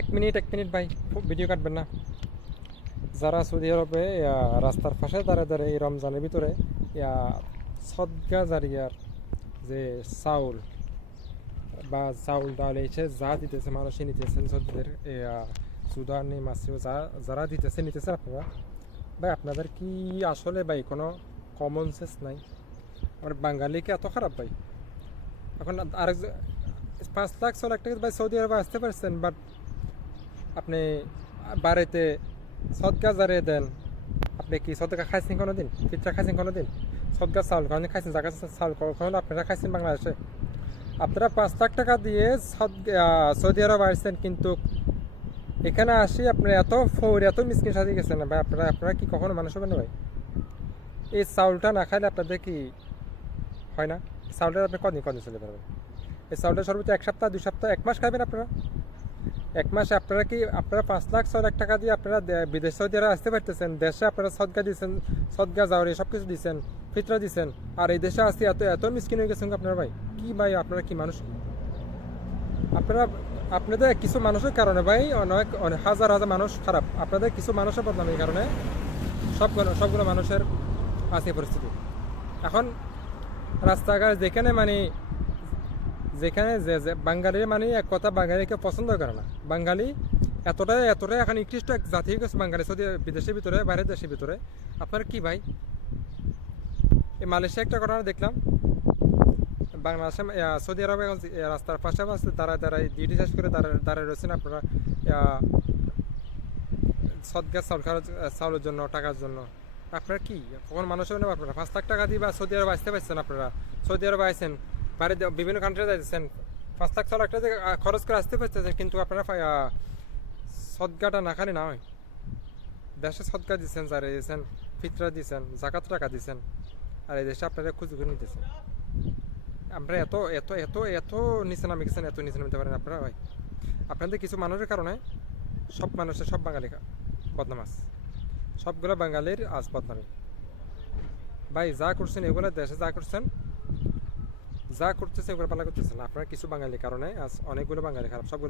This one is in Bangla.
এক মিনিট ভাই, ভিডিও কাটবেন না। যারা সৌদি আরবে রাস্তার পাশে দাঁড়িয়ে দাঁড়িয়ে এই রমজানের ভিতরে সদকা জারিয়ার যে চাউল বা চাউল ডাল এসে যা দিতেছে মানুষই নিতেছেন সৌদিদের সুদানি মাসিও যারা দিতেছে নিতেছেন আপনারা। ভাই আপনাদের কি আসলে ভাই কোনো কমন সেন্স নাই? আমার বাঙালিকে এত খারাপ ভাই। এখন আরেক 5 লাখ 6 লাখ টাকা ভাই সৌদি আরবে আসতে পারছেন, বাট আপনি বাড়িতে সদকা জারিয়ে দেন। আপনি কি সদকা খাইছেন কোনো দিন? ফিতরা খাইছেন কোনো দিন? সদকা চাউল কোনো খাইছেন? জায়গা চাউল কখনো আপনারা খাইছেন বাংলাদেশে? আপনারা 5 লাখ টাকা দিয়ে সৌদি আরব আসছেন, কিন্তু এখানে আসি আপনার এত ফৌর এত মিসকিন সাথে গেছেন না ভাই। আপনারা কি কখনো মানুষ হবেন না ভাই? এই চাউলটা না খাইলে আপনাদের কি হয় না? চাউলটা আপনি কদিন কদিন চলে পারবেন? এই চাউলটা সর্বোচ্চ 1 সপ্তাহ 2 সপ্তাহ 1 মাস খাবেন আপনারা। 1 মাসে আপনারা 5 লাখ 6 লাখ টাকা দিয়ে আপনারা বিদেশ সৌদি আরব আসতে পারতেছেন। দেশে আপনারা সদকা দিচ্ছেন, সদকা যাওয়ার সব কিছু দিচ্ছেন, ফিতরা দিচ্ছেন, আর এই দেশে আসতে এত এত মিসকিন হয়ে গেছেন আপনারা ভাই। কি ভাই আপনারা কি মানুষ? আপনারা আপনাদের কিছু মানুষের কারণে ভাই অনেক অনেক হাজার হাজার মানুষ খারাপ। আপনাদের কিছু মানুষের বদনামের কারণে সবগুলো মানুষের আছে পরিস্থিতি। এখন রাস্তাঘাট যেখানে যে বাঙালির মানে এক কথা, বাঙালিকে পছন্দ করে না। বাঙালি এতটাই এখন নিকৃষ্ট এক জাতি হয়ে গেছে বাঙালি সৌদি বিদেশের ভিতরে, বাইরের দেশের ভিতরে। আপনারা কি ভাই? এই মালয়েশিয়া একটা ঘটনা দেখলাম। বাংলাদেশে সৌদি আরবে এখন রাস্তার পাশাপাশি দাঁড়ায় ডিউটি শেষ করে দাঁড়ায় রয়েছেন আপনারা সদকা চাউলের জন্য, টাকার জন্য। আপনার কি কখন মানুষ হবে না? আপনারা 5 লাখ টাকা দিয়ে বা সৌদি আরবে আসতে পারছেন। আপনারা সৌদি আরবে আসছেন, বাইরে বিভিন্ন কান্ট্রিতে যাইতেছেন, 5 লাখ 6 লাখ টাকা দিয়ে খরচ করে আসতে পারতেছেন, কিন্তু আপনারা সদকাটা না খালি না হয়। দেশে সদকা দিচ্ছেন, যারা দিয়েছেন ফিতরা দিচ্ছেন, জাকাত টাকা দিচ্ছেন, আর এই দেশে আপনারা খুঁজে করে নিতেছেন। আমরা এত এত এত এত নিচে নামে গেছেন, এত নিচে নামতে পারেন আপনারা ভাই। আপনাদের কিছু মানুষের কারণে সব মানুষের, সব বাঙালি বদনাম আছে। সবগুলো বাঙালির আজ বদনামি ভাই। যা করছেন এগুলো দেশে যা করতেছে এগুলো পালা করতেছেন আপনারা। কিছু বাঙালির কারণে আজ অনেকগুলো বাঙালি খারাপ। সবগুলো